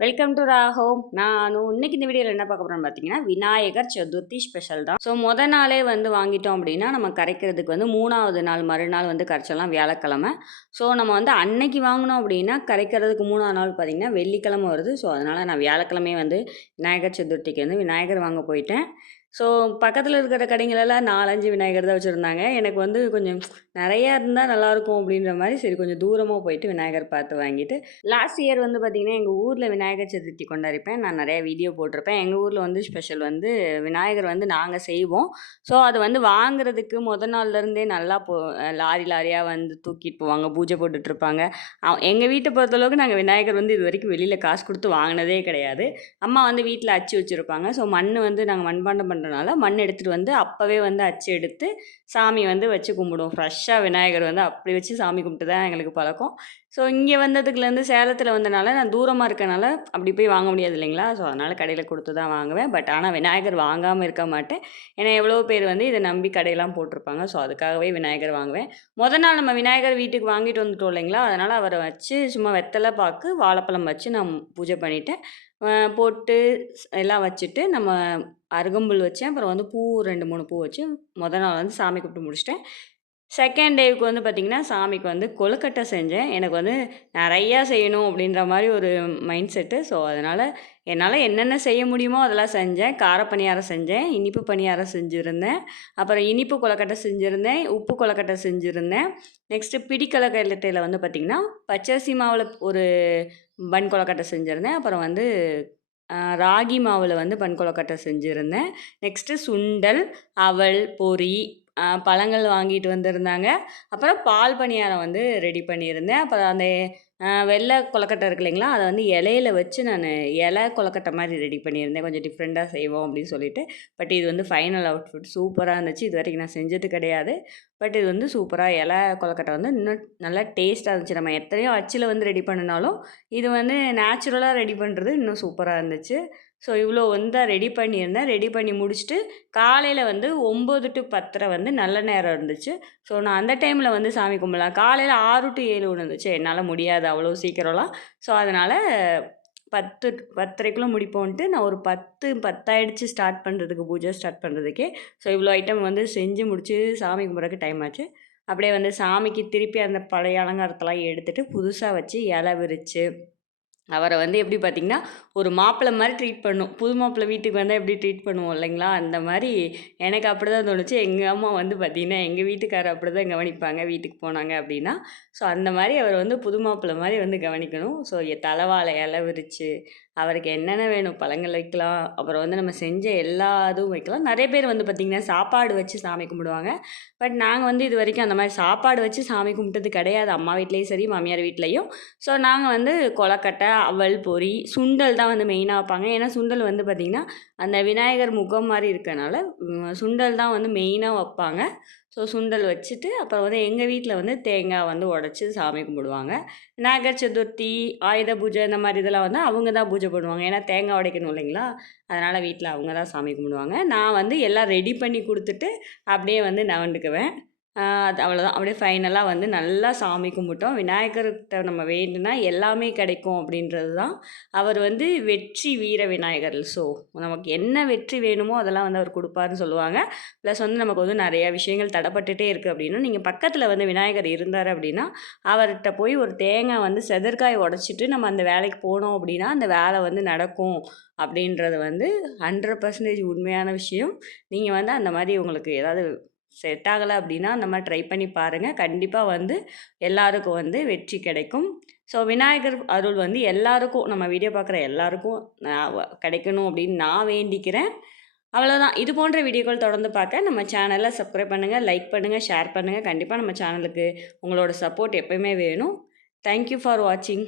Welcome to ராகோம் நான் இன்னைக்கு இந்த வீடியோவில் என்ன பார்க்க போகிறோம்னு பார்த்தீங்கன்னா விநாயகர் சதுர்த்தி ஸ்பெஷல் தான். ஸோ முத நாளே வந்து வாங்கிட்டோம் அப்படின்னா நம்ம கரைக்கிறதுக்கு வந்து மூணாவது நாள் மறுநாள் வந்து கரைச்சலாம் வியாழக்கிழமை. ஸோ நம்ம வந்து அன்னைக்கு வாங்கினோம் அப்படின்னா கரைக்கிறதுக்கு மூணாவது நாள் பார்த்திங்கன்னா வெள்ளிக்கிழமை வருது. ஸோ அதனால் நான் வியாழக்கிழமையே வந்து விநாயகர் சதுர்த்திக்கு வந்து விநாயகர் வாங்க போயிட்டேன். ஸோ பக்கத்தில் இருக்கிற கடைங்களெல்லாம் நாலஞ்சு விநாயகர் தான் வச்சுருந்தாங்க. எனக்கு வந்து கொஞ்சம் நிறையா இருந்தால் நல்லாயிருக்கும் அப்படின்ற மாதிரி சரி கொஞ்சம் தூரமாக போயிட்டு விநாயகர் பார்த்து வாங்கிட்டு லாஸ்ட் இயர் வந்து பார்த்திங்கன்னா எங்கள் ஊரில் விநாயகர் சதுர்த்தி கொண்டாடிப்பேன். நான் நிறையா வீடியோ போட்டிருப்பேன். எங்கள் ஊரில் வந்து ஸ்பெஷல் வந்து விநாயகர் வந்து நாங்கள் செய்வோம். ஸோ அது வந்து வாங்குறதுக்கு முத நாள்லேருந்தே நல்லா போ லாரி லாரியாக வந்து தூக்கிட்டு போவாங்க பூஜை போட்டுட்ருப்பாங்க. எங்கள் வீட்டை பொறுத்தளவுக்கு நாங்கள் விநாயகர் வந்து இது வரைக்கும் வெளியில் காசு கொடுத்து வாங்கினதே கிடையாது. அம்மா வந்து வீட்டில் அச்சு வச்சுருப்பாங்க. ஸோ மண் வந்து நாங்கள் மண்பாண்டம் பண்ணுறனால மண் எடுத்துகிட்டு வந்து அப்போவே வந்து அச்சு எடுத்து சாமி வந்து வச்சு கும்பிடுவோம். ஃப்ரெஷ்ஷாக விநாயகர் வந்து அப்படி வச்சு சாமி கும்பிட்டு தான் எங்களுக்கு பழக்கம். ஸோ இங்கே வந்ததுக்குலேருந்து சேலத்தில் வந்தனால நான் தூரமாக இருக்கனால அப்படி போய் வாங்க முடியாது இல்லைங்களா? ஸோ அதனால் கடையில் கொடுத்து தான் வாங்குவேன். பட் ஆனால் விநாயகர் வாங்காமல் இருக்க மாட்டேன். ஏன்னா எவ்வளோ பேர் வந்து இதை நம்பி கடையெல்லாம் போட்டிருப்பாங்க. ஸோ அதுக்காகவே விநாயகர் வாங்குவேன். மொதல் நாள் நம்ம விநாயகர் வீட்டுக்கு வாங்கிட்டு வந்துட்டோம் இல்லைங்களா? அதனால் அவரை வச்சு சும்மா வெத்தலை பாக்கு வாழைப்பழம் வச்சு நான் பூஜை பண்ணிவிட்டேன் போட்டு எல்லாம் வச்சுட்டு நம்ம அருகம்புல் வச்சேன் அப்புறம் வந்து பூ ரெண்டு மூணு பூ வச்சு மொதல் நாள் வந்து சாமி கூப்பிட்டு முடிச்சிட்டேன். செகண்ட் டேவுக்கு வந்து பார்த்திங்கன்னா சாமிக்கு வந்து கொழுக்கட்டை செஞ்சேன். எனக்கு வந்து நிறையா செய்யணும் அப்படின்ற மாதிரி ஒரு மைண்ட் செட்டு ஸோ அதனால் என்னால் என்னென்ன செய்ய முடியுமோ அதெல்லாம் செஞ்சேன். கார பணியாரம் செஞ்சேன். இனிப்பு பணியாரம் செஞ்சுருந்தேன். அப்புறம் இனிப்பு கொலக்கட்டை செஞ்சுருந்தேன். உப்பு கொலக்கட்டை செஞ்சுருந்தேன். நெக்ஸ்ட்டு பிடி கொலக்கட்டையில் வந்து பார்த்திங்கன்னா பச்சரிசி மாவில் ஒரு பன் கொலக்கட்டை செஞ்சுருந்தேன். அப்புறம் வந்து ராகி மாவில் வந்து பன் கொலக்கட்டை செஞ்சுருந்தேன். நெக்ஸ்ட்டு சுண்டல் அவல் பொரி பழங்கள் வாங்கிட்டு வந்திருந்தாங்க. அப்புறம் பால் பணியாரம் வந்து ரெடி பண்ணியிருந்தேன். அப்புறம் அந்த வெள்ளை கொலக்கட்டை இருக்கு இல்லைங்களா அதை வந்து இலையில வச்சு நான் இலை கொலக்கட்டை மாதிரி ரெடி பண்ணியிருந்தேன். கொஞ்சம் டிஃப்ரெண்ட்டாக செய்வோம் அப்படின்னு சொல்லிட்டு. பட் இது வந்து ஃபைனல் அவுட்ஃபிட் சூப்பராக இருந்துச்சு. இது வரைக்கும் நான் செஞ்சது கிடையாது. பட் இது வந்து சூப்பராக இலை கொலக்கட்டை வந்து இன்னும் நல்லா டேஸ்ட்டாக இருந்துச்சு. நம்ம எத்தனையோ அச்சில் வந்து ரெடி பண்ணினாலும் இது வந்து நேச்சுரலாக ரெடி பண்ணுறது இன்னும் சூப்பராக இருந்துச்சு. ஸோ இவ்வளோ வந்து ரெடி பண்ணியிருந்தேன். ரெடி பண்ணி முடிச்சுட்டு காலையில் வந்து ஒம்பது டு பத்தரை வந்து நல்ல நேரம் இருந்துச்சு. ஸோ நான் அந்த டைமில் வந்து சாமி கும்பிடலாம். காலையில் ஆறு டு ஏழு ஒன்று இருந்துச்சு. என்னால் முடியாது அவ்வளோ சீக்கிரம்லாம். ஸோ அதனால் பத்து பத்தரைக்குள்ளே முடிப்போன்ட்டு நான் ஒரு பத்து பத்தாயிடுச்சு ஸ்டார்ட் பண்ணுறதுக்கு பூஜை ஸ்டார்ட் பண்ணுறதுக்கே ஸோ இவ்வளோ ஐட்டம் வந்து செஞ்சு முடிச்சு சாமி கும்பிட்றதுக்கு டைம் ஆச்சு. அப்படியே வந்து சாமிக்கு திருப்பி அந்த பழைய அலங்காரத்தெல்லாம் எடுத்துகிட்டு புதுசாக வச்சு இலை விரித்து அவரை வந்து எப்படி பார்த்திங்கன்னா ஒரு மாப்பிள்ளை மாதிரி ட்ரீட் பண்ணும். புது மாப்பிள்ளை வீட்டுக்கு வந்தால் எப்படி ட்ரீட் பண்ணுவோம் இல்லைங்களா? அந்த மாதிரி எனக்கு அப்படி தான் தோணுச்சு. எங்கள் அம்மா வந்து பார்த்திங்கன்னா எங்கள் வீட்டுக்காரர் அப்படி தான் கவனிப்பாங்க. வீட்டுக்கு போனாங்க அப்படின்னா ஸோ அந்த மாதிரி அவர் வந்து புது மாப்பிள்ளை மாதிரி வந்து கவனிக்கணும். ஸோ தலைவாழை இலை விரித்து அவருக்கு என்னென்ன வேணும்? பழங்கள் வைக்கலாம். அப்புறம் வந்து நம்ம செஞ்ச எல்லா இதுவும் வைக்கலாம். நிறைய பேர் வந்து பார்த்திங்கன்னா சாப்பாடு வச்சு சாமி கும்பிடுவாங்க. பட் நாங்கள் வந்து இது வரைக்கும் அந்த மாதிரி சாப்பாடு வச்சு சாமி கும்பிட்டது கிடையாது. அம்மா வீட்லேயும் சரி மாமியார் வீட்லேயும். ஸோ நாங்கள் வந்து கொலக்கட்டை அவல் பொரி சுண்டல் தான் வந்து மெயினாக வைப்பாங்க. ஏன்னா சுண்டல் வந்து பார்த்திங்கன்னா அந்த விநாயகர் முகம் மாதிரி இருக்கனால சுண்டல் தான் வந்து மெயினாக வைப்பாங்க. ஸோ சுண்டல் வச்சுட்டு அப்புறம் வந்து எங்கள் வீட்டில் வந்து தேங்காய் வந்து உடச்சி சாமி கும்பிடுவாங்க. விநாயகர் சதுர்த்தி ஆயுத பூஜை இந்த மாதிரி இதெல்லாம் வந்து அவங்க தான் பூஜை பண்ணுவாங்க. ஏன்னா தேங்காய் உடைக்கணும் இல்லைங்களா? அதனால் வீட்டில் அவங்க தான் சாமி கும்பிடுவாங்க. நான் வந்து எல்லாம் ரெடி பண்ணி கொடுத்துட்டு அப்படியே வந்து நவண்டுக்குவேன். அது அவ்வளோதான் அப்படியே ஃபைனலாக வந்து நல்லா சாமி கும்பிட்டோம். விநாயகர்கிட்ட நம்ம வேண்டுனா எல்லாமே கிடைக்கும் அப்படின்றது தான் அவர் வந்து வெற்றி வீர விநாயகர். ஸோ நமக்கு என்ன வெற்றி வேணுமோ அதெல்லாம் வந்து அவர் கொடுப்பாருன்னு சொல்லுவாங்க. ப்ளஸ் வந்து நமக்கு வந்து நிறையா விஷயங்கள் தடப்பட்டுட்டே இருக்குது அப்படின்னா நீங்கள் பக்கத்தில் வந்து விநாயகர் இருந்தார் அப்படின்னா அவர்கிட்ட போய் ஒரு தேங்காய் வந்து செதற்காய் உடச்சிட்டு நம்ம அந்த வேலைக்கு போனோம் அப்படின்னா அந்த வேலை வந்து நடக்கும் அப்படின்றது வந்து ஹண்ட்ரட் பர்சன்டேஜ் உண்மையான விஷயம். நீங்கள் வந்து அந்த மாதிரி உங்களுக்கு ஏதாவது செட் ஆகலை அப்படின்னா அந்த மாதிரி ட்ரை பண்ணி பாருங்கள் கண்டிப்பாக வந்து எல்லாருக்கும் வந்து வெற்றி கிடைக்கும். ஸோ விநாயகர் அருள் வந்து எல்லாருக்கும் நம்ம வீடியோ பார்க்குற எல்லாருக்கும் கிடைக்கணும் அப்படின்னு நான் வேண்டிக்கிறேன். அவ்வளோதான் இது போன்ற வீடியோக்கள் தொடர்ந்து பார்க்க நம்ம சேனலை சப்ஸ்கிரைப் பண்ணுங்கள் லைக் பண்ணுங்கள் ஷேர் பண்ணுங்கள் கண்டிப்பாக நம்ம சேனலுக்கு உங்களோட சப்போர்ட் எப்போயுமே வேணும். தேங்க்யூ ஃபார் வாட்சிங்